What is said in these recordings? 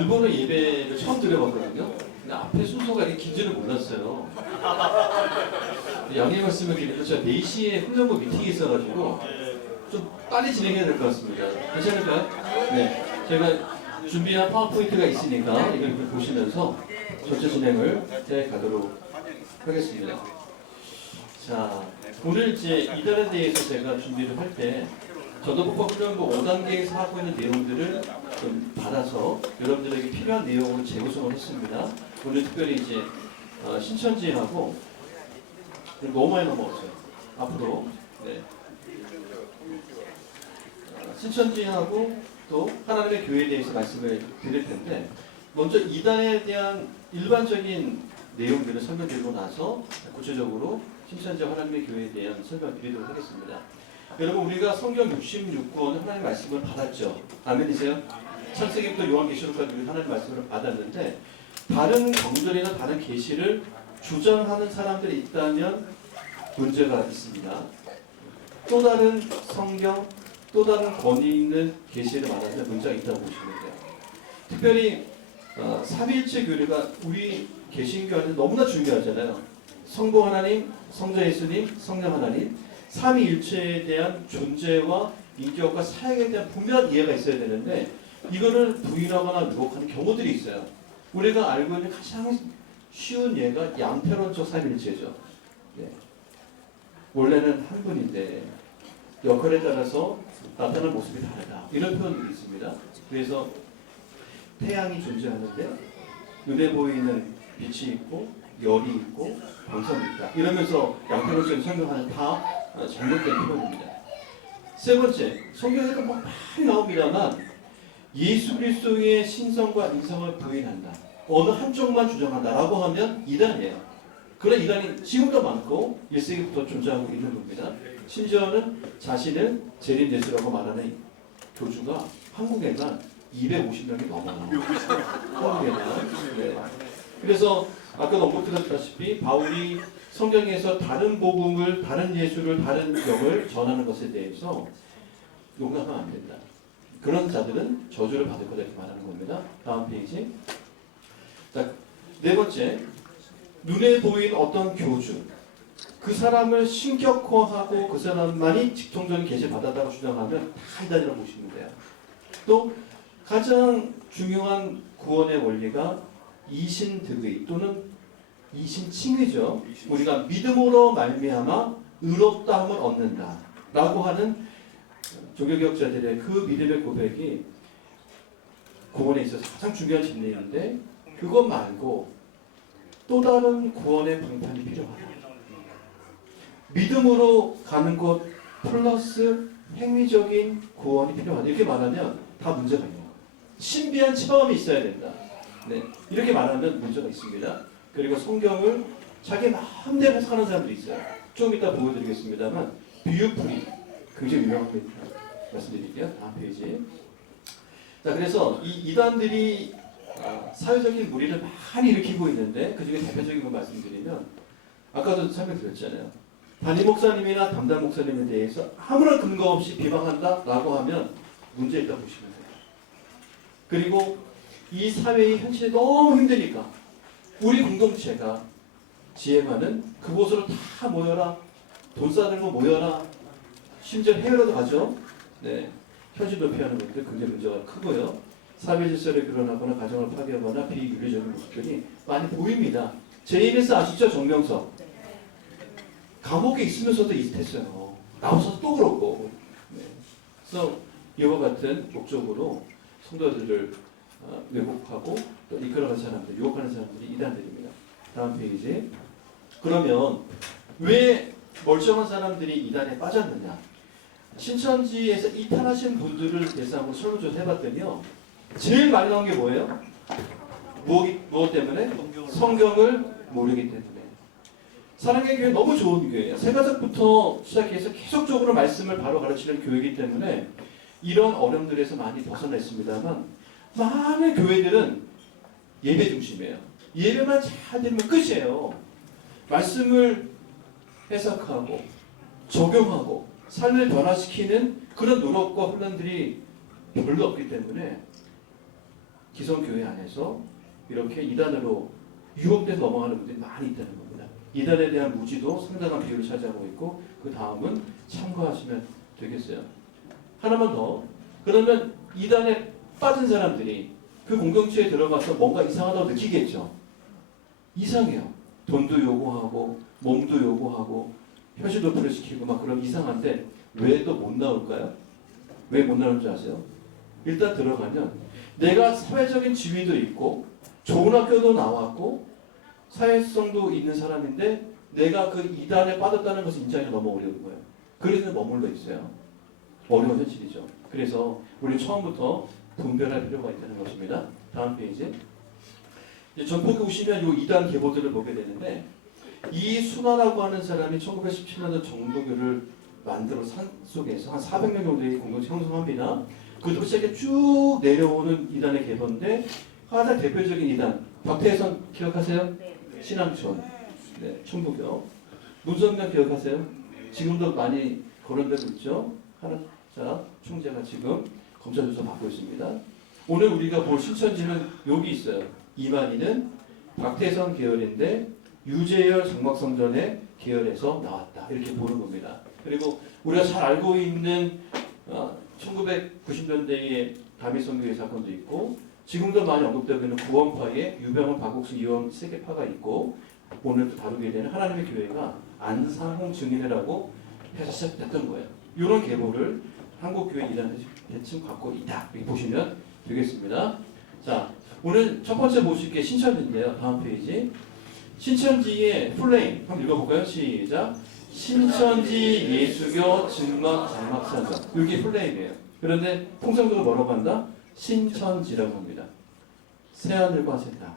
일본어 예배를 처음 드려봤거든요. 근데 앞에 순서가 이렇게 긴 줄은 몰랐어요. 양해 말씀을 드리면 제가 4시에 훈련부 미팅이 있어가지고 좀 빨리 진행해야 될 것 같습니다. 괜찮을까요? 네. 제가 준비한 파워포인트가 있으니까 이걸 보시면서 전체 진행을 해 가도록 하겠습니다. 자, 오늘 이제 이달에 대해서 제가 준비를 할 때 저도법과 훈련부 5단계에서 하고 있는 내용들을 좀 받아서 여러분들에게 필요한 내용을 재구성을 했습니다. 오늘 특별히 이제 신천지하고 너무 많이 넘어갔어요. 앞으로 네. 신천지하고 또 하나님의 교회에 대해서 말씀을 드릴 텐데 먼저 이단에 대한 일반적인 내용들을 설명드리고 나서 구체적으로 신천지와 하나님의 교회에 대한 설명을 드리도록 하겠습니다. 여러분 우리가 성경 66권 하나님의 말씀을 받았죠. 아멘이세요? 창세기부터 요한계시록까지 우리 하나님의 말씀을 받았는데 다른 경전이나 다른 계시를 주장하는 사람들이 있다면 문제가 있습니다. 또 다른 성경, 또 다른 권위 있는 계시를 말하면 문제가 있다고 보시면 돼요. 특별히 삼위일체 교리가 우리 개신교한테 너무나 중요하잖아요. 성부 하나님, 성자 예수님, 성령 하나님, 삼위일체에 대한 존재와 인격과 사역에 대한 분명한 이해가 있어야 되는데 이거를 부인하거나 왜곡하는 경우들이 있어요. 우리가 알고 있는 가장 쉬운 예가 양태론적 삼위일체죠. 네. 원래는 한 분인데 역할에 따라서 나타나는 모습이 다르다. 이런 표현들이 있습니다. 그래서 태양이 존재하는데 눈에 보이는 빛이 있고 열이 있고 광선이 있다. 이러면서 양태론적인 설명하는 다 잘못된 표현입니다. 세 번째, 성경에도 뭐 많이 나옵니다만 예수 그리스도의 신성과 인성을 부인한다. 어느 한쪽만 주장한다라고 하면 이단이에요. 그런 이단이 지금도 많고 1세기부터 존재하고 있는 겁니다. 심지어는 자신을 재림 예수라고 말하는 교주가 한국에만 250명이 넘어요. 한국에만. 네. 그래서 아까도 언급드렸다시피 바울이 성경에서 다른 복음을, 다른 예수를, 다른 영을 전하는 것에 대해서 용납하면 안 된다. 그런 자들은 저주를 받을 거다 이렇게 말하는 겁니다. 다음 페이지. 자, 네 번째, 눈에 보이는 어떤 교주, 그 사람을 신격화하고 그 사람만이 직통적인 계시를 받았다고 주장하면 다 이단이라고 보시면 돼요. 또 가장 중요한 구원의 원리가 이신득의 또는 이신칭의죠. 우리가 믿음으로 말미암아 의롭다함을 얻는다라고 하는 종교개혁자들의 그 믿음의 고백이 구원에 있어서 가장 중요한 진리인데 그것 말고 또 다른 구원의 방편이 필요하다. 믿음으로 가는 것 플러스 행위적인 구원이 필요하다. 이렇게 말하면 다 문제가 있는 거예요. 신비한 체험이 있어야 된다. 네, 이렇게 말하면 문제가 있습니다. 그리고 성경을 자기 마음대로 해석하는 사람들이 있어요. 좀 이따 보여드리겠습니다만 비유풀이 굉장히 유명합니다. 말씀드릴게요. 다음 페이지. 자, 그래서 이 이단들이 사회적인 무리를 많이 일으키고 있는데 그 중에 대표적인 거 말씀드리면 아까도 설명드렸잖아요. 담임 목사님이나 담당 목사님에 대해서 아무런 근거 없이 비방한다라고 하면 문제 있다고 보시면 돼요. 그리고 이 사회의 현실이 너무 힘드니까 우리 공동체가 지혜만은 그곳으로 다 모여라. 돈 싸들고 모여라. 심지어 해외로도 가죠. 네, 현실 도피하는 것들 굉장히 문제가 크고요. 사회 질서를 교란하거나 가정을 파괴하거나 비윤리적인 모습들이 많이 보입니다. JBS 아시죠? 정명석. 감옥에 있으면서도 이슷했어요. 나오셔서 또 그렇고. 네. 그래서 이와 같은 목적으로 성도들을 왜곡하고 또 이끌어가는 사람들, 유혹하는 사람들이 이단들입니다. 다음 페이지. 그러면 왜 멀쩡한 사람들이 이단에 빠졌느냐? 신천지에서 이탈하신 분들을 대상으로 설문조사 해봤더니요. 제일 많이 나온 게 뭐예요? 무엇 때문에? 성경을 모르기 때문에. 사랑의 교회 너무 좋은 교회예요. 새가족부터 시작해서 계속적으로 말씀을 바로 가르치는 교회이기 때문에 이런 어려움들에서 많이 벗어났습니다만 많은 교회들은 예배 중심이에요. 예배만 잘 들으면 끝이에요. 말씀을 해석하고 적용하고 삶을 변화시키는 그런 노력과 훈련들이 별로 없기 때문에 기성교회 안에서 이렇게 이단으로 유혹돼서 넘어가는 분들이 많이 있다는 겁니다. 이단에 대한 무지도 상당한 비율을 차지하고 있고 그 다음은 참고하시면 되겠어요. 하나만 더. 그러면 이단에 빠진 사람들이 그 공동체에 들어가서 뭔가 이상하다고 느끼겠죠. 이상해요. 돈도 요구하고 몸도 요구하고 현실 도피를 시키고 막 그런 이상한데 왜 또 못 나올까요? 왜 못 나오는 줄 아세요? 일단 들어가면 내가 사회적인 지위도 있고 좋은 학교도 나왔고 사회성도 있는 사람인데 내가 그 이단에 빠졌다는 것을 인정하기 너무 어려운 거예요. 그래서 머물러 있어요. 어려운 현실이죠. 그래서 우리 처음부터 분별할 필요가 있다는 것입니다. 다음 페이지. 전폭에 오시면 이 이단 계보들을 보게 되는데 이 순환하고 하는 사람이 1917년도 정도교를 만들어 산 속에서 한 400명 정도의 공동체 형성합니다. 그부터 시작해 쭉 내려오는 이단의 계보인데 가장 대표적인 이단 박태선 기억하세요? 신앙촌, 네, 천부교. 문성명 기억하세요? 지금도 많이 거론되고 있죠. 하나자 총재가 지금 검찰 조사 받고 있습니다. 오늘 우리가 볼 신천지는 여기 있어요. 이만희는 박태선 계열인데 유재열 장막성전의 계열에서 나왔다. 이렇게 보는 겁니다. 그리고 우리가 잘 알고 있는 1990년대의 다미성교회 사건도 있고 지금도 많이 언급되고 있는 구원파의 유병원, 박옥수, 이원 세계파가 있고 오늘 또 다루게 되는 하나님의 교회가 안상홍 증인회라고 해서 시작됐던 거예요. 이런 계보를 한국교회 이단에서 대충 갖고 있다. 이렇게 보시면 되겠습니다. 자, 오늘 첫 번째 보실 게 신천지인데요. 다음 페이지. 신천지의 플레임 한번 읽어볼까요? 시작. 신천지 예수교 증막 장막사전. 이게 플레임이에요. 그런데 통상적으로 뭐라고 한다? 신천지라고 합니다. 새하늘과 새 땅.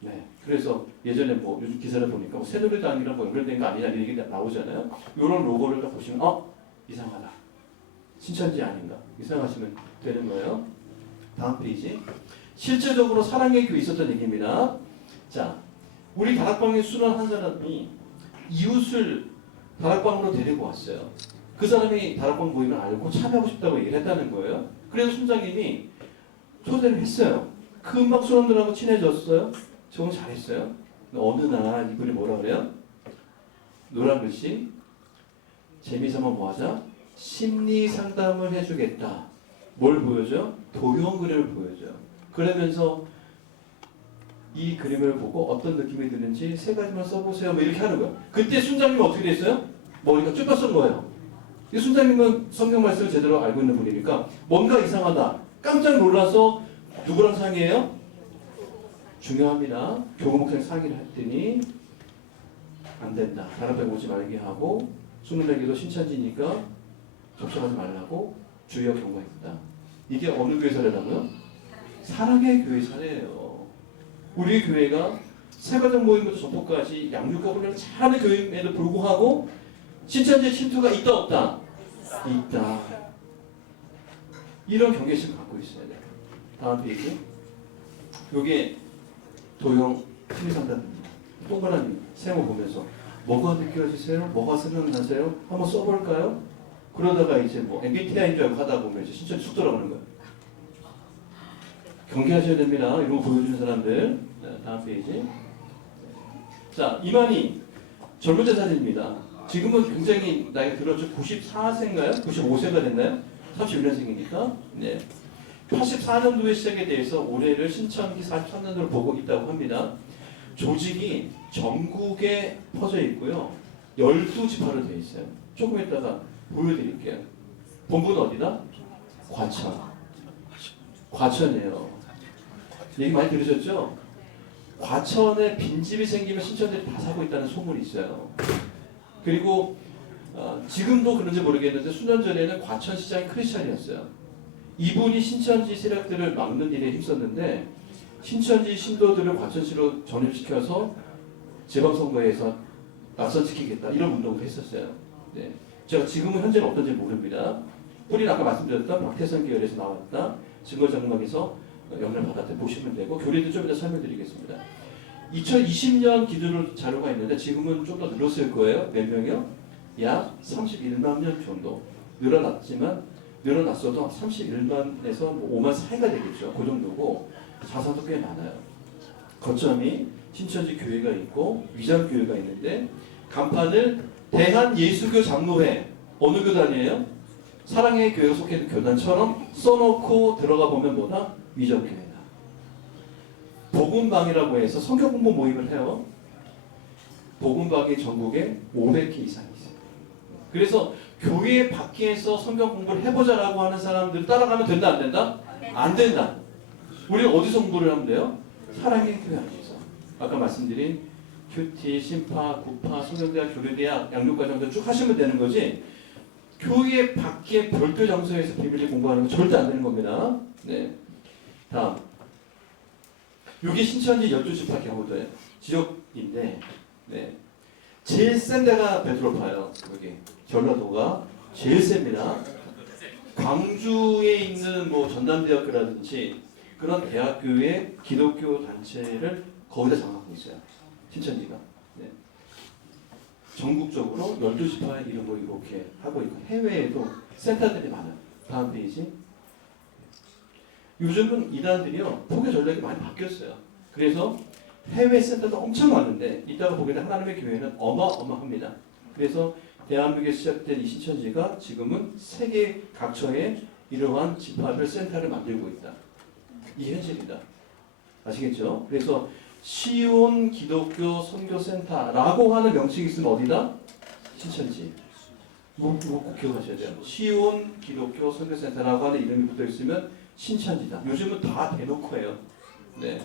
네. 그래서 예전에 뭐 요즘 기사를 보니까 뭐 새누리당이랑 뭐 연결된 거 아니냐 이런 얘기 나오잖아요. 이런 로고를 딱 보시면 이상하다. 신천지 아닌가 이상하시면 되는 거예요. 다음 페이지. 실제적으로 사랑의 교회 있었던 얘기입니다. 자, 우리 다락방에 순환한 사람이 이웃을 다락방으로 데리고 왔어요. 그 사람이 다락방 모임을 알고 참여하고 싶다고 얘기를 했다는 거예요. 그래서 순장님이 초대를 했어요. 금방 사람들하고 친해졌어요. 저건 잘했어요. 어느 날 이분이 뭐라 그래요? 노란 글씨 재미삼아 뭐하자? 심리 상담을 해주겠다. 뭘 보여줘? 도형 그림을 보여줘요. 그러면서 이 그림을 보고 어떤 느낌이 드는지 세 가지만 써보세요. 뭐 이렇게 하는 거예요. 그때 순장님은 어떻게 됐어요? 머리가 쭉 뻗은 거예요. 이 순장님은 성경 말씀을 제대로 알고 있는 분이니까 뭔가 이상하다. 깜짝 놀라서 누구랑 상의해요? 중요합니다. 교구 목사님 상의를 했더니 안 된다. 다락방에 오지 말게 하고 수능대기도 신천지니까 접촉하지 말라고 주의하고 경고했다. 이게 어느 교회 사례라고요? 사랑의 교회 사례예요. 우리 교회가 세가정 모임부터 전폭까지 양육과 훈련을 잘하는 교회임에도 불구하고 신천지의 침투가 있다 없다? 있다. 이런 경계심을 갖고 있어야 돼요. 다음 페이지. 이게 도형 심리상담입니다. 동그라미 세모 보면서 뭐가 느껴지세요? 뭐가 생각나세요? 한번 써볼까요? 그러다가 이제 뭐 MBTI인 줄 알고 하다 보면 이제 신천지 쑥 들어가는 거예요. 경계하셔야 됩니다. 이런 거 보여주는 사람들. 네, 다음 페이지. 자, 이만희 젊은 자 사진입니다. 지금은 굉장히 나이가 들었죠. 94세인가요? 95세가 됐나요? 31년생이니까. 네. 84년도에 시작에 대해서 올해를 신천기 43년도를 보고 있다고 합니다. 조직이 전국에 퍼져 있고요. 12지파로 되어 있어요. 조금 이따가 보여드릴게요. 본부는 어디다? 과천. 과천이에요. 얘기 많이 들으셨죠? 과천에 빈집이 생기면 신천들이 다 사고 있다는 소문이 있어요. 그리고 지금도 그런지 모르겠는데 수년 전에는 과천시장이 크리스찬이었어요. 이분이 신천지 세력들을 막는 일에 힘썼는데 신천지 신도들을 과천시로 전입시켜서 재방선거에서 낙선시키겠다 이런 운동을 했었어요. 네. 제가 지금은 현재는 어떤지 모릅니다. 뿌리는 아까 말씀드렸던 박태선 계열에서 나왔다. 증거장막에서 영향을 받았다 보시면 되고 교리도 좀 이따 설명드리겠습니다. 2020년 기준으로 자료가 있는데 지금은 좀 더 늘었을 거예요. 몇 명이요? 약 31만 명 정도 늘어났지만 늘어났어도 31만에서 5만 사이가 되겠죠. 그 정도고 자산도 꽤 많아요. 거점이 신천지 교회가 있고 위장 교회가 있는데 간판을 대한예수교 장로회 어느 교단이에요? 사랑의 교회가 속해 있는 교단처럼 써놓고 들어가 보면 뭐다? 위장 교회다. 복음방이라고 해서 성경 공부 모임을 해요. 복음방이 전국에 500개 이상 있어요. 그래서 교회 밖에서 성경 공부를 해보자라고 하는 사람들 따라가면 된다 안 된다? 안 된다. 우리는 어디서 공부를 하면 돼요? 사랑의 교회 안에서. 아까 말씀드린 큐티, 신파, 구파, 성경대학, 교류대학, 양육과정도 쭉 하시면 되는 거지. 교회 밖에 별도 장소에서 비밀을 공부하는 건 절대 안 되는 겁니다. 네. 다음. 여기 신천지 12지파 경우도예요. 지역인데, 네. 제일 센 데가 베드로파예요. 여기 전라도가 제일 셉니다. 광주에 있는 뭐 전남대학교라든지 그런 대학교의 기독교 단체를 거의 다 장악하고 있어요. 신천지가. 네. 전국적으로 12지파의 이름으로 이렇게 하고 있고 해외에도 센터들이 많아요. 다음 페이지. 요즘은 이단들이요. 포교 전략이 많이 바뀌었어요. 그래서 해외 센터도 엄청 많은데 이따가 보게 되면 하나님의 교회는 어마어마합니다. 그래서 대한민국에 시작된 이 신천지가 지금은 세계 각처에 이러한 집합을 센터를 만들고 있다. 이 현실이다. 아시겠죠? 그래서 시온 기독교 선교센터라고 하는 명칭이 있으면 어디다? 신천지. 꼭 기억하셔야 돼요. 시온 기독교 선교센터라고 하는 이름이 붙어 있으면 신천지다. 요즘은 다 대놓고 해요. 네.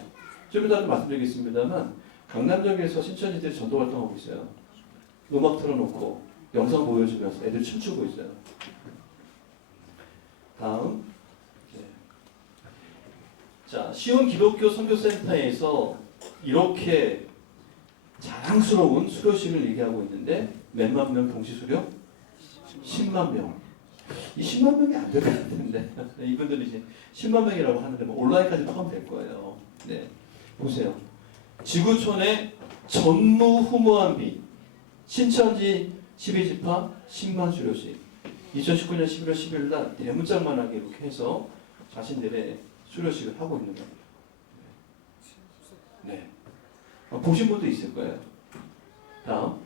좀 이따 말씀드리겠습니다만 강남역에서 신천지들이 전도 활동하고 있어요. 음악 틀어놓고 영상 보여주면서 애들 춤추고 있어요. 다음. 네. 자, 시온 기독교 선교센터에서 이렇게 자랑스러운 수료식을 얘기하고 있는데 몇만 명 동시 수료? 10만 명. 이 10만 명이 안 될 것 같은데 이분들이 이제 10만 명이라고 하는데 뭐 온라인까지 포함될 거예요. 네, 보세요. 지구촌의 전무후무한 비. 신천지 12지파 10만 수료식. 2019년 11월 10일 날 대문짝만하게 이렇게 해서 자신들의 수료식을 하고 있는 거예요. 네. 보신 분도 있을 거예요. 다음.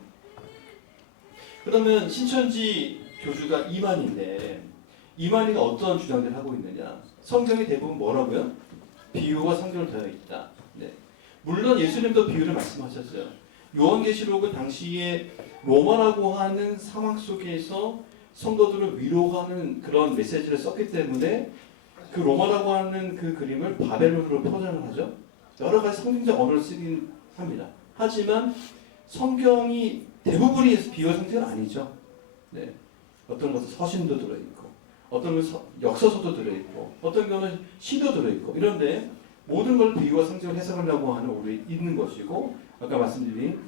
그러면 신천지 교주가 이만희인데 이만희가 어떤 주장들을 하고 있느냐? 성경이 대부분 뭐라고요? 비유와 상징을 되어 있다. 네. 물론 예수님도 비유를 말씀하셨어요. 요한계시록은 당시에 로마라고 하는 상황 속에서 성도들을 위로하는 그런 메시지를 썼기 때문에 그 로마라고 하는 그 그림을 바벨론으로 표현을 하죠. 여러 가지 상징적 언어를 쓰긴 합니다. 하지만 성경이 대부분이 비유와 상징은 아니죠. 네. 어떤 것은 서신도 들어있고, 어떤 것은 역서서도 들어있고, 어떤 경우는 시도 들어있고, 이런데 모든 걸 비유와 상징을 해석하려고 하는 우리 있는 것이고, 아까 말씀드린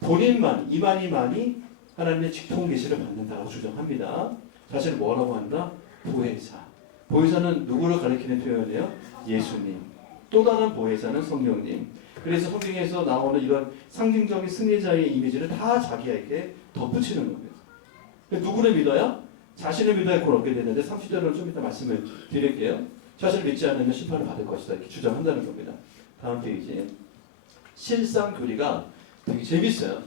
본인만, 이만희만이 하나님의 직통 계시를 받는다고 주장합니다. 사실 뭐라고 한다? 보혜사. 보혜사는 누구를 가리키는 표현이에요? 예수님. 또 다른 보혜사는 성령님. 그래서 성경에서 나오는 이런 상징적인 승리자의 이미지를 다 자기에게 덧붙이는 겁니다. 누구를 믿어야? 자신을 믿어야 그걸 얻게 되는데 30절은 좀 이따 말씀을 드릴게요. 자신을 믿지 않으면 심판을 받을 것이다. 이렇게 주장한다는 겁니다. 다음 페이지. 실상교리가 되게 재밌어요.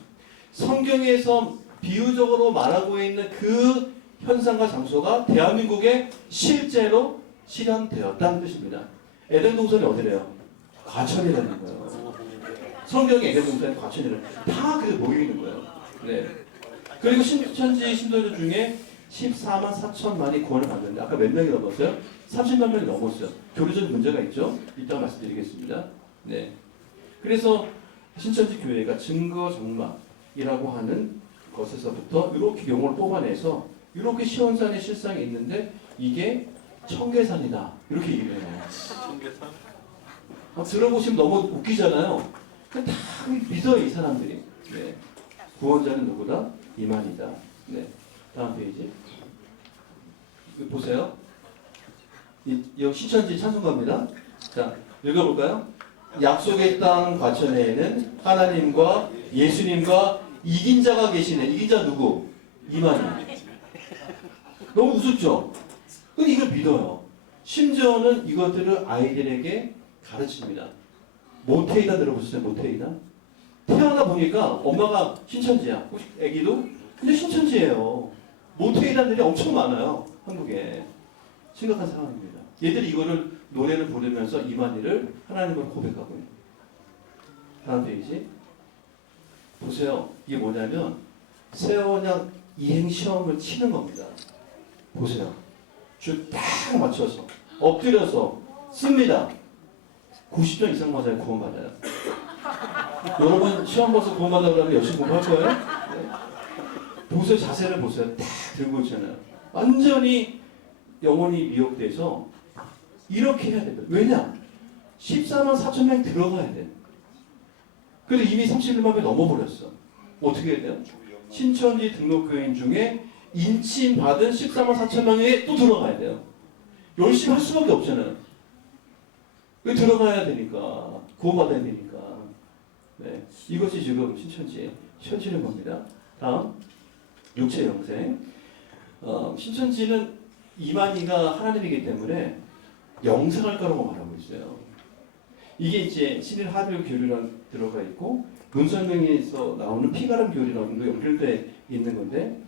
성경에서 비유적으로 말하고 있는 그 현상과 장소가 대한민국에 실제로 실현되었다는 뜻입니다. 에덴 동산이 어디래요? 과천이라는 거예요. 성경의 에덴 동산이 과천이라는 다 그게 모여 있는 거예요. 네. 그리고 신천지 신도들 중에 14만 4천만이 구원을 받는데 아까 몇 명이 넘었어요? 30만 명이 넘었어요. 교리적 문제가 있죠? 이따가 말씀드리겠습니다. 네. 그래서 신천지 교회가 증거정막이라고 하는 것에서부터 이렇게 용어를 뽑아내서 이렇게 시온산의 실상이 있는데 이게 청계산이다. 이렇게 얘기를 해요. 청계산? 들어보시면 너무 웃기잖아요. 다 믿어요, 이 사람들이. 네. 구원자는 누구다? 이만희다. 네. 다음 페이지. 보세요. 여기 신천지 찬송가입니다. 자, 읽어볼까요? 약속의 땅 과천에는 하나님과 예수님과 이긴 자가 계시네. 이긴 자 누구? 이만희. 너무 우습죠? 근데 이걸 믿어요. 심지어는 이것들을 아이들에게 가르칩니다. 모태이다 들어보셨어요? 모태이다? 태어나 보니까 엄마가 신천지야. 혹시 애기도? 근데 신천지예요. 모태이다들이 엄청 많아요. 한국에. 심각한 상황입니다. 얘들이 이거를 노래를 부르면서 이만희를 하나님으로 고백하고 있는. 다음 페이지. 보세요. 이게 뭐냐면 새 언약 이행 시험을 치는 겁니다. 보세요. 줄 딱 맞춰서 엎드려서 씁니다. 90점 이상 맞아야 구원받아요. 여러분 시험 봐서 구원받아고 하면 열심히 공부할 거예요? 네. 보세요. 자세를 보세요. 딱 들고 있잖아요. 완전히 영혼이 미혹돼서 이렇게 해야 됩니다. 왜냐? 14만 4천 명 들어가야 돼. 근데 이미 31만 명 넘어버렸어. 어떻게 해야 돼요? 신천지 등록교인 중에 인침 받은 14만 4천 명에 또 들어가야 돼요. 열심히 할 수밖에 없잖아요. 왜 들어가야 되니까. 구원받아야 되니까. 네. 이것이 지금 신천지의 현실인 겁니다. 다음. 육체 영생. 신천지는 이만희가 하나님이기 때문에 영생할 거라고 말하고 있어요. 이게 이제 신일 하별 교리랑 들어가 있고 문설명에서 나오는 피가람 교리랑도 연결되어 있는 건데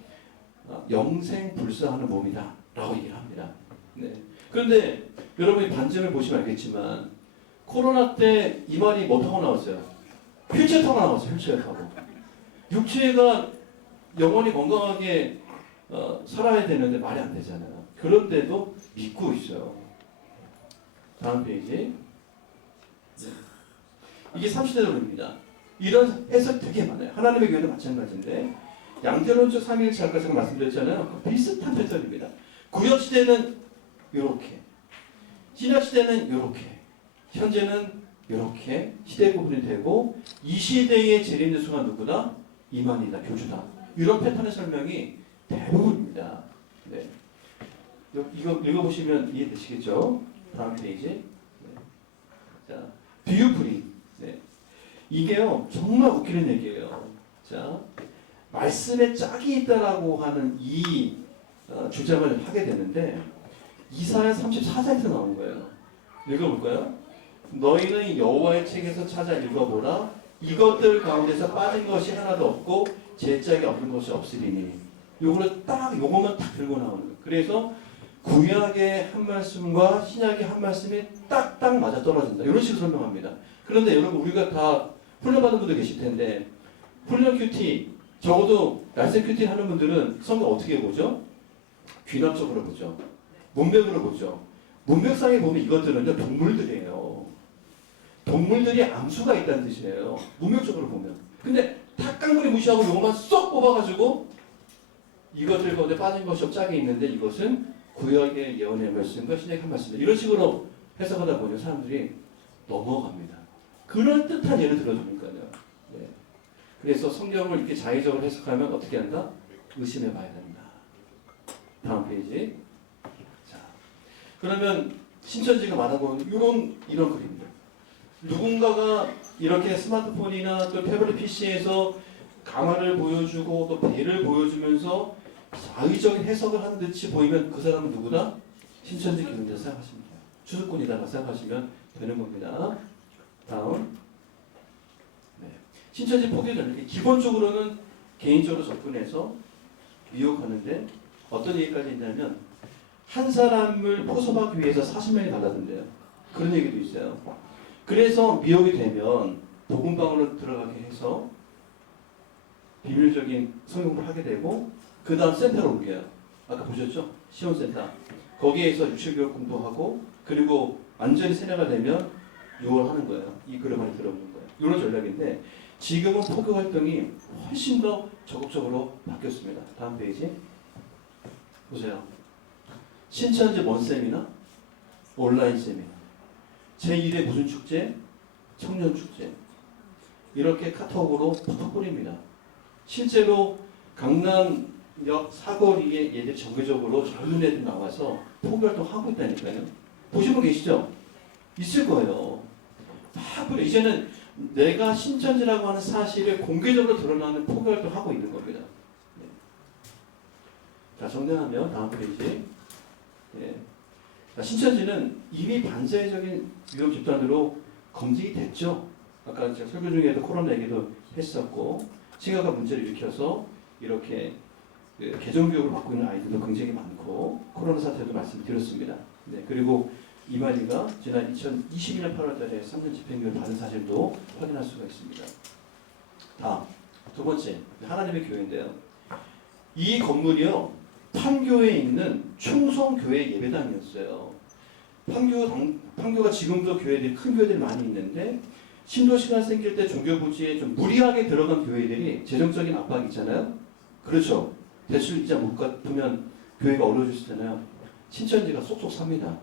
영생 불사하는 몸이다 라고 얘기를 합니다. 네. 그런데 여러분이 반증을 보시면 알겠지만 코로나 때 이만희 뭐 타고 나왔어요? 휠체어 타고 나왔어요. 휠체어 타고. 육체가 영원히 건강하게 살아야 되는데 말이 안 되잖아요. 그런데도 믿고 있어요. 다음 페이지. 네. 이게 3시대론입니다. 이런 해석 되게 많아요. 하나님의 교회도 마찬가지인데 양태론적 삼위일체 아까 제가 말씀드렸잖아요. 비슷한 패턴입니다. 구약시대는 이렇게, 신약시대는 이렇게, 현재는 이렇게 시대 구분이 되고 이 시대의 재림예수가 누구다? 이만희다, 교주다. 이런 패턴의 설명이 대부분입니다. 네. 이거 읽어보시면 이해되시겠죠? 다음 페이지. 네. 자, 비유풀이. 네. 이게요, 정말 웃기는 얘기예요. 자, 말씀에 짝이 있다라고 하는 이 주장을 하게 되는데, 이사야 34장에서 나온 거예요. 읽어볼까요? 너희는 여호와의 책에서 찾아 읽어보라. 이것들 가운데서 빠진 것이 하나도 없고, 제 짝이 없는 것이 없으리니. 요거만 딱 들고 나오는 거예요. 그래서 구약의 한 말씀과 신약의 한 말씀이 딱딱 맞아 떨어진다. 이런 식으로 설명합니다. 그런데 여러분 우리가 다 훈련받은 분들 계실 텐데 훈련 큐티 적어도 날쌘 큐티 하는 분들은 성경 어떻게 보죠? 귀납적으로 보죠. 문맥으로 보죠. 문맥상에 보면 이것들은 동물들이에요. 동물들이 암수가 있다는 뜻이에요. 문맥적으로 보면. 근데 탁강물이 무시하고 요것만 쏙 뽑아가지고 이것들 가운데 빠진 것이 짝이 있는데 이것은 구약의 예언의 말씀과 신약의 한 말씀입니다. 이런 식으로 해석하다 보니 사람들이 넘어갑니다. 그런 뜻한 예를 들어주니까요. 네. 그래서 성경을 이렇게 자의적으로 해석하면 어떻게 한다? 의심해 봐야 된다. 다음 페이지. 자, 그러면 신천지가 말하고 이런 글입니다. 누군가가 이렇게 스마트폰이나 또 태블릿 PC에서 강화를 보여주고 또 배를 보여주면서 자의적인 해석을 하는 듯이 보이면 그 사람은 누구다? 신천지 기능자 생각하시면 돼요. 추수꾼이다 생각하시면 되는 겁니다. 다음. 네. 신천지 포교들 기본적으로는 개인적으로 접근해서 미혹하는데 어떤 얘기까지 있냐면 한 사람을 포섭하기 위해서 40명이 달라든대요. 그런 얘기도 있어요. 그래서 미혹이 되면 복음방으로 들어가게 해서 비밀적인 성경을 하게 되고 그 다음 센터로 옮겨요. 아까 보셨죠? 시온센터. 거기에서 유출교육 공부하고 그리고 완전히 세뇌가 되면 유월하는 거예요. 이 그룹 안에 들어오는 거예요. 이런 전략인데 지금은 포교 활동이 훨씬 더 적극적으로 바뀌었습니다. 다음 페이지. 보세요. 신천지 뭔 세미나? 온라인 세미나. 제1회 무슨 축제? 청년 축제. 이렇게 카톡으로 팍팍 뿌립니다. 실제로 강남역 사거리에 얘들 정기적으로 젊은 애들 나와서 포교활동 하고 있다니까요. 보신 분 계시죠? 있을 거예요. 막 뿌려. 이제는 내가 신천지라고 하는 사실을 공개적으로 드러나는 포교활동 하고 있는 겁니다. 네. 자, 정리하면 다음 페이지. 네. 신천지는 이미 반사회적인 위험 집단으로 검증이 됐죠. 아까 제가 설교 중에도 코로나 얘기도 했었고 심각한 문제를 일으켜서 이렇게 개정교육을 받고 있는 아이들도 굉장히 많고 코로나 사태도 말씀드렸습니다. 네, 그리고 이만희가 지난 2022년 8월달에 3년 집행유예를 받은 사실도 확인할 수가 있습니다. 다음 두 번째 하나님의 교회인데요. 이 건물이요 판교에 있는 충성교회 예배당이었어요. 판교가 지금도 교회들이 큰 교회들이 많이 있는데 신도시가 생길 때 종교부지에 좀 무리하게 들어간 교회들이 재정적인 압박이 있잖아요. 그렇죠. 대출 이자 못 갚으면 교회가 어려워질 수 있잖아요. 신천지가 쏙쏙 삽니다.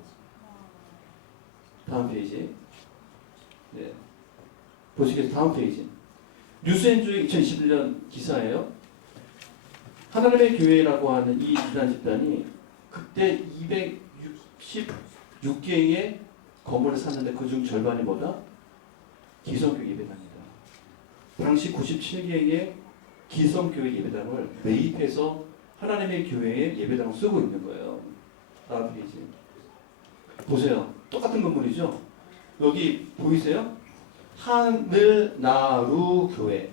다음 페이지. 네. 보시겠어요? 다음 페이지. 뉴스엔조의 2021년 기사예요. 하나님의 교회라고 하는 이 이단 집단이 그때 266개의 건물을 샀는데 그중 절반이 뭐다? 기성교회 예배당이다. 당시 97개의 기성교회 예배당을 매입해서 하나님의 교회의 예배당을 쓰고 있는 거예요. 다음 페이지. 보세요. 똑같은 건물이죠? 여기 보이세요? 하늘나루 교회.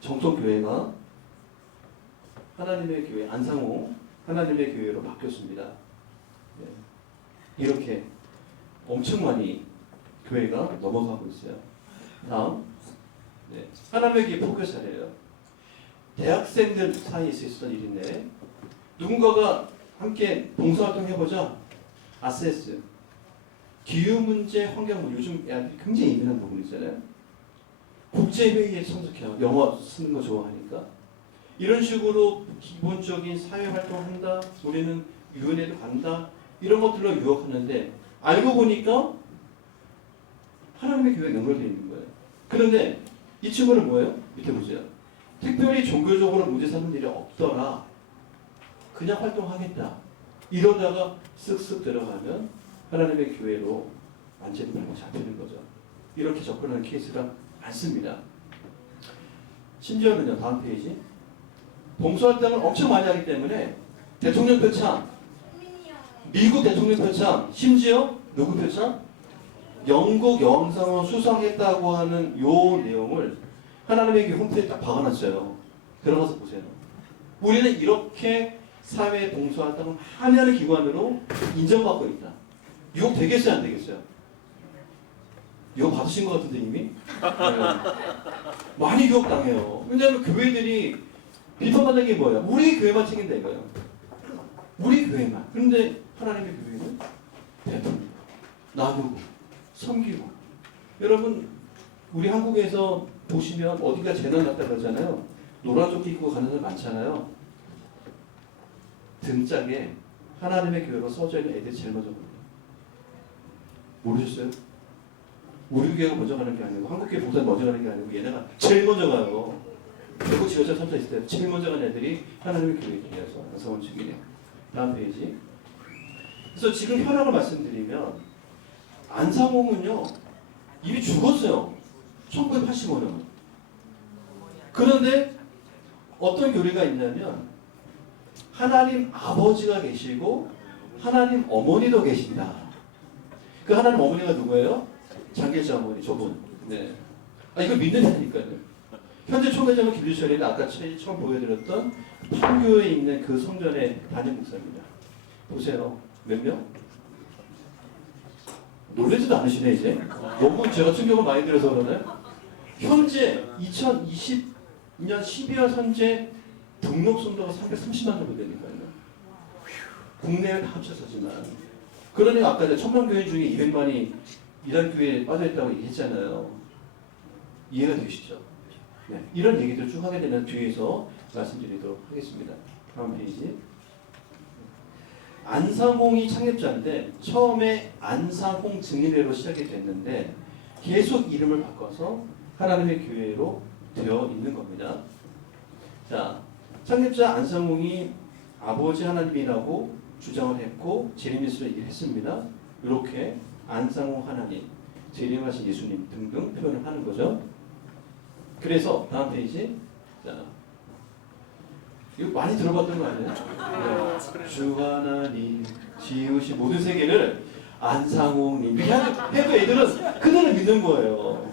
정통교회가 하나님의 교회, 안상호 하나님의 교회로 바뀌었습니다. 네. 이렇게 엄청 많이 교회가 넘어가고 있어요. 다음. 네. 하나님의 교회 포교 사례예요. 대학생들 사이에 있었던 일인데 누군가가 함께 봉사활동 해보자. 아세스. 기후문제, 환경문제. 요즘 애들이 굉장히 예민한 부분이잖아요. 국제회의에 참석해요. 영어 쓰는 거 좋아하니까. 이런 식으로 기본적인 사회활동 한다. 우리는 유엔에도 간다. 이런 것들로 유혹하는데 알고 보니까 하나님의 교회에 연결되어 있는 거예요. 그런데 이 친구는 뭐예요? 밑에 보세요. 특별히 종교적으로 문제 삼는 일이 없더라. 그냥 활동하겠다. 이러다가 쓱쓱 들어가면 하나님의 교회로 완전히 발목 잡히는 거죠. 이렇게 접근하는 케이스가 많습니다. 심지어는요. 다음 페이지. 봉사활동을 엄청 많이 하기 때문에 대통령 표창, 미국 대통령 표창, 심지어 누구 표창? 영국 여왕상을 수상했다고 하는 요 내용을 하나님의 교회 홈페이지에 딱 박아놨어요. 들어가서 보세요. 우리는 이렇게 사회 봉사활동을 많이 하는 기관으로 인정받고 있다. 유혹 되겠어요? 안 되겠어요? 유혹 받으신 것 같은데 이미? 네. 많이 유혹당해요. 왜냐하면 교회들이 비판받는 게 뭐예요? 우리 교회만 챙긴다 이거예요. 우리 교회만. 그런데 하나님의 교회는 대통령, 나누고, 섬기고. 여러분 우리 한국에서 보시면 어디가 재난 났다 그러잖아요. 노란 조끼 입고 가는 사람 많잖아요. 등짝에 하나님의 교회가 써져 있는 애들이 제일 먼저 갑니다. 모르셨어요? 우리 교회가 먼저 가는 게 아니고 한국 교회 봉사 먼저 가는 게 아니고 얘네가 제일 먼저 가요. 대구 지역자 3차 있을 때 제일 먼저 간 애들이 하나님의 교회에서 안성원 측이에요. 다음 페이지. 그래서 지금 현황을 말씀드리면 안상홍은요 이미 죽었어요. 1985년. 그런데 어떤 교리가 있냐면 하나님 아버지가 계시고 하나님 어머니도 계신다. 그 하나님 어머니가 누구예요? 장길자 어머니, 저분. 네. 이걸 믿는다니까요. 현재 총회장은 김주철이는 아까 처음 보여드렸던 판교에 있는 그 성전의 담임 목사입니다. 보세요. 몇 명? 놀라지도 않으시네 이제. 너무 제가 충격을 많이 들어서 그러나요? 현재 2020년 12월 현재 등록 성도가 330만 정도 되니까요. 국내에 다 합쳐서지만. 그러니까 아까 1000만 교회 중에 200만이 이단 교회에 빠져있다고 얘기했잖아요. 이해가 되시죠? 네. 이런 얘기들을 쭉 하게 되면 뒤에서 말씀드리도록 하겠습니다. 다음 페이지. 안상홍이 창립자인데 처음에 안상홍 증인회로 시작이 됐는데 계속 이름을 바꿔서 하나님의 교회로 되어 있는 겁니다. 자, 창립자 안상홍이 아버지 하나님이라고 주장을 했고 재림예수를 얘기했습니다. 이렇게 안상홍 하나님, 재림하신 예수님 등등 표현을 하는 거죠. 그래서 다음 페이지. 자, 이거 많이 들어봤던 거 아니에요? 네. 주 하나님 지으신 모든 세계를 안상홍님 이렇게 해도 애들은 그들을 믿는 거예요.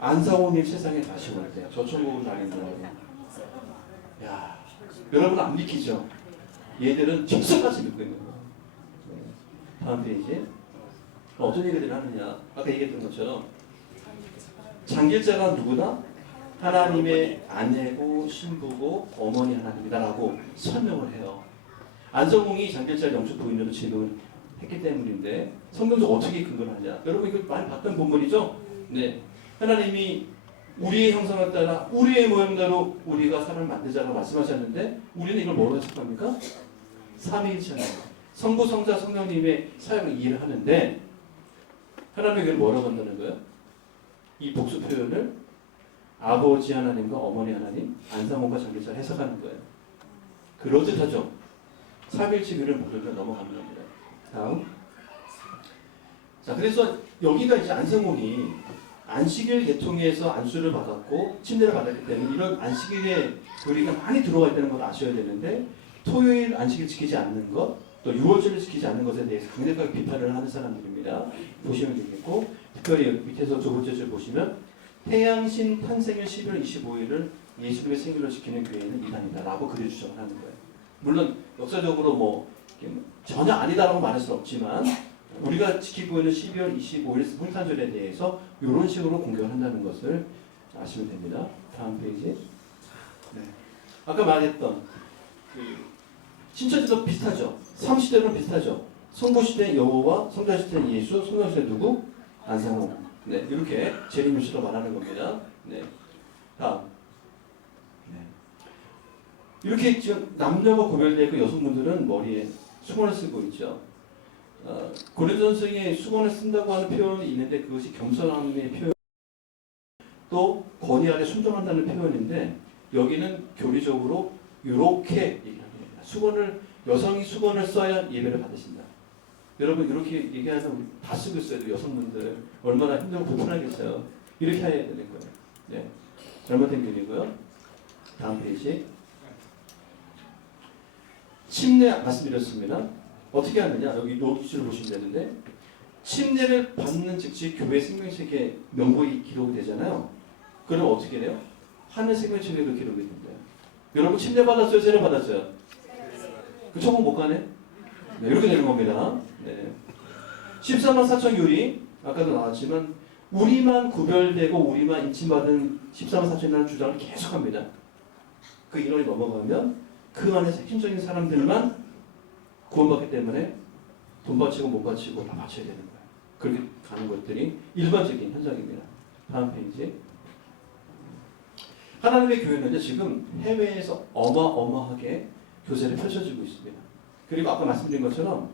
안상홍님 세상에 다시 올 때 저 천국으로 다닌다고. 야, 여러분 안 믿기죠? 얘들은 철석같이 믿고 있는 거예요. 다음 페이지. 어떤 얘기들을 하느냐? 아까 얘기했던 것처럼 장길자가 누구다? 하나님의 아내고 신부고 어머니 하나님이다라고 설명을 해요. 안성홍이 장길자를 영적 부인으로 지금 했기 때문인데 성경적 어떻게 근거를 하냐? 여러분 이거 많이 봤던 본문이죠? 네, 하나님이 우리의 형상을 따라 우리의 모양대로 우리가 사람을 만들자고 말씀하셨는데 우리는 이걸 뭐로 해석합니까? 삼위일체 하나님, 성부, 성자, 성령님의 사역을 이해를 하는데 하나님이 이걸 뭐라고 한다는 거예요? 이 복수 표현을 아버지 하나님과 어머니 하나님, 안상홍과 장길자를 해석하는 거예요. 그럴듯하죠? 삼위일체 교를 모르면 넘어가는 겁니다. 다음. 자, 그래서 여기가 이제 안성홍이 안식일 계통에서 안수를 받았고 침례를 받았기 때문에 이런 안식일에 교리가 많이 들어와 있다는 걸 아셔야 되는데 토요일 안식일 지키지 않는 것, 또 유월절을 지키지 않는 것에 대해서 강력하게 비판을 하는 사람들입니다. 보시면 되겠고 특별히 밑에서 두 번째 줄 보시면 태양신 탄생일 12월 25일을 예수님의 생일로 지키는 교회는 이단이다 라고 그리 주장을 하는 거예요. 물론 역사적으로 뭐 전혀 아니다라고 말할 수는 없지만 우리가 지키고 있는 12월 25일 성탄절에 대해서 이런 식으로 공격을 한다는 것을 아시면 됩니다. 다음 페이지. 네. 아까 말했던 신천지도 비슷하죠. 삼시대는 비슷하죠. 성부시대 여호와, 성자시대 예수, 성령시대 누구? 안상홍. 네, 이렇게 재림유시로 말하는 겁니다. 네. 다음. 네. 이렇게 지금 남녀가 구별되어 있고 여성분들은 머리에 수건을 쓰고 있죠. 고려전승에 수건을 쓴다고 하는 표현이 있는데 그것이 겸손함의 표현, 또 권위 아래 순종한다는 표현인데 여기는 교리적으로 이렇게 얘기합니다. 수건을 여성이 수건을 써야 예배를 받으신다. 여러분 이렇게 얘기하면 우리 다 쓰고 있어요. 여성분들 얼마나 힘들고 불편하겠어요. 이렇게 해야 되는 거예요. 네. 잘못된 교리고요. 다음 페이지. 침례 말씀드렸습니다. 어떻게 하느냐? 여기 기준을 보시면 되는데 침례를 받는 즉시 교회 생명책에 명복이 기록이 되잖아요. 그럼 어떻게 돼요? 하늘 생명책에도 기록이 된대요. 여러분 침례 받았어요? 세례 받았어요? 그 천국 못 가네? 네, 이렇게 되는 겁니다. 네. 14만 4천 교리 아까도 나왔지만 우리만 구별되고 우리만 인침받은 14만 4천이라는 주장을 계속합니다. 그 인원이 넘어가면 그 안에서 핵심적인 사람들만 구원받기 때문에 돈 바치고 못 바치고 다 바쳐야 되는 거예요. 그렇게 가는 것들이 일반적인 현상입니다. 다음 페이지. 하나님의 교회는 지금 해외에서 어마어마하게 교세를 펼쳐지고 있습니다. 그리고 아까 말씀드린 것처럼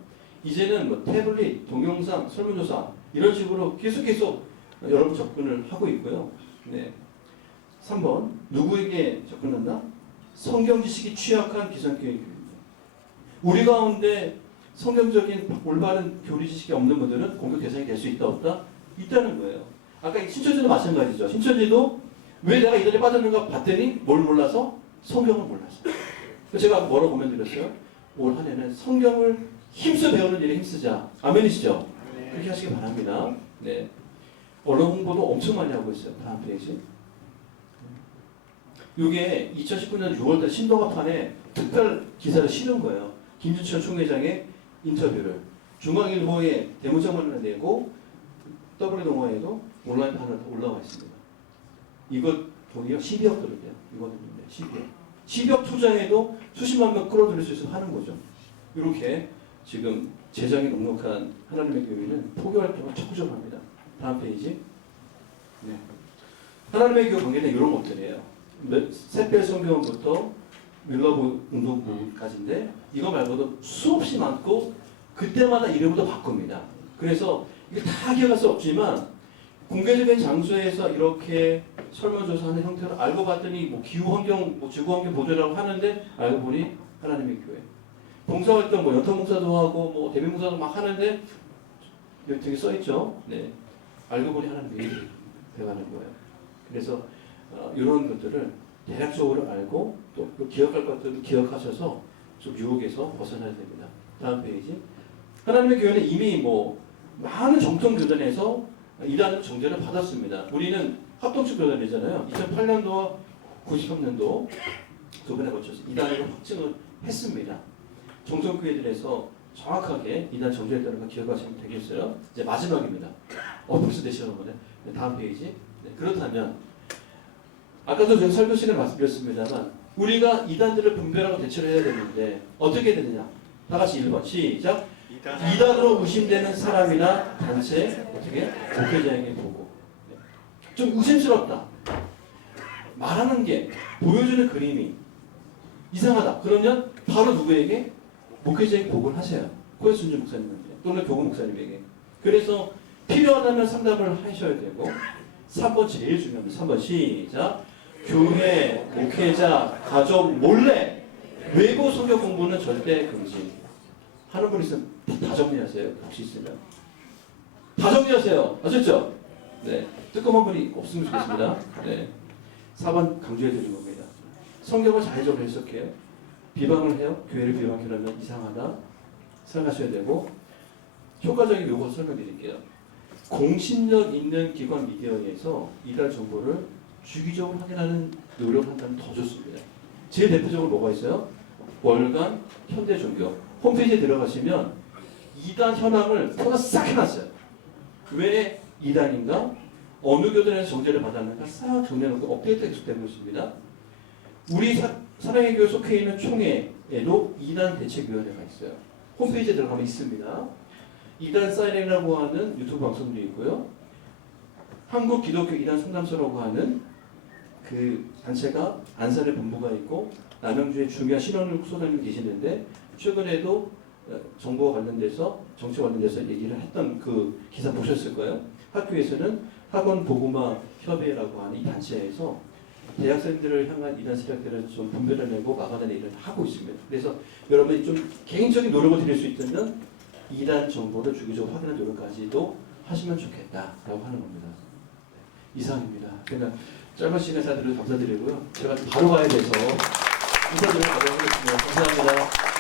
이제는 뭐 태블릿, 동영상, 설문조사 이런 식으로 계속 여러분 접근을 하고 있고요. 네. 3번 누구에게 접근한다? 성경 지식이 취약한 기성교회. 우리 가운데 성경적인 올바른 교리 지식이 없는 분들은 공격 대상이 될 수 있다 없다? 있다는 거예요. 아까 신천지도 마찬가지죠. 신천지도 왜 내가 이들에 빠졌는가 봤더니 뭘 몰라서? 성경을 몰라서. 제가 뭐라고 고면 드렸어요? 올 한 해는 성경을 힘써 배우는 일에 힘쓰자. 아멘이시죠? 네. 그렇게 하시기 바랍니다. 네. 언론 홍보도 엄청 많이 하고 있어요. 다음 페이지. 이게 2019년 6월달 신동아판에 특별 기사를 실은 거예요. 김준철 총회장의 인터뷰를 중앙일보에 대문짝만을 내고 W동아에도 온라인판으로 올라와 있습니다. 이거 돈이요 12억 들었대요. 이거는 12억. 12억 투자해도 수십만 명 끌어들일 수 있어서 하는 거죠. 이렇게 지금 재정이 넉넉한 하나님의 교회는 포교활동을 적극적으로 합니다. 다음 페이지. 네. 하나님의 교회 관계는 이런 것들이에요. 샛별 성경부터 밀러브 운동부까지인데 이거 말고도 수없이 많고 그때마다 이름도 바꿉니다. 그래서 이게 다 기억할 수 없지만 공개적인 장소에서 이렇게 설문조사하는 형태로 알고 봤더니 뭐 기후환경, 뭐 지구환경 보존이라고 하는데 알고 보니 하나님의 교회. 봉사활동 뭐 연탄봉사도 하고 뭐 대비봉사도 막 하는데 여기 되게 써있죠. 네. 알고 보니 하나님의 교회 되어가는 거예요. 그래서 이런 것들을 대략적으로 알고 또 기억할 것들을 기억하셔서 좀 유혹에서 벗어나야 됩니다. 다음 페이지. 하나님의 교회는 이미 뭐 많은 정통 교단에서 이단 정죄를 받았습니다. 우리는 합동식 교단이잖아요. 2008년도와 93년도 두 번에 걸쳐서 이단으로 확증을 했습니다. 정통교회들에서 정확하게 이단 정죄했다는 거 기억하시면 되겠어요. 이제 마지막입니다. 벌써 4시간 만에. 다음 페이지. 네, 그렇다면 아까도 제가 설교 시간에 말씀드렸습니다만 우리가 이단들을 분별하고 대처를 해야 되는데 어떻게 되느냐? 다 같이 1번 시작. 이단으로 의심되는 사람이나 단체 어떻게 목회자에게 보고. 네. 좀 의심스럽다. 말하는 게 보여주는 그림이 이상하다. 그러면 바로 누구에게? 목회자에게 보고를 하세요. 코에순주 목사님한테 또는 교구 목사님에게. 그래서 필요하다면 상담을 하셔야 되고 3번 제일 중요합니다. 3번 시작. 교회, 목회자, 가족 몰래 외고 성경 공부는 절대 금지. 하는 분 있으면 다 정리하세요. 혹시 있으면 다 정리하세요. 아셨죠? 네, 뜨끔한 분이 없으면 좋겠습니다. 네, 4번 강조해 드린 겁니다. 성경을 자의적으로 해석해요. 비방을 해요. 교회를 비방하면 이상하다 생각하셔야 되고 효과적인 요거 설명드릴게요. 공신력 있는 기관 미디어에서 이달 정보를 주기적으로 확인하는 노력을 한다면 더 좋습니다. 제일 대표적으로 뭐가 있어요? 월간 현대종교 홈페이지에 들어가시면 이단 현황을 포가 싹 해놨어요. 왜 이단인가? 어느 교단에서 정죄를 받았는가 싹 정리해놓고 업데이트가 계속되고 있습니다. 우리 사랑의 교회 속해 있는 총회에도 이단 대책위원회가 있어요. 홈페이지에 들어가면 있습니다. 이단 사이렌이라고 하는 유튜브 방송도 있고요. 한국 기독교 이단 상담소라고 하는 그 단체가 안산에 본부가 있고 남양주에 중요한 신원 소장님 계시는데 최근에도 정보와 관련돼서 정치와 관련돼서 얘기를 했던 그 기사 보셨을 거예요. 학교에서는 학원 보구마 협의회라고 하는 이 단체에서 대학생들을 향한 이단 세력들을 좀 분별해내고 막아내는 일을 하고 있습니다. 그래서 여러분이 좀 개인적인 노력을 드릴 수 있다면 이단 정보를 주기적으로 확인하는 노력까지도 하시면 좋겠다라고 하는 겁니다. 이상입니다. 그러니까 짧은 시간 사드려 감사드리고요. 제가 바로 가야 돼서 인사드리도록 하겠습니다. 감사합니다.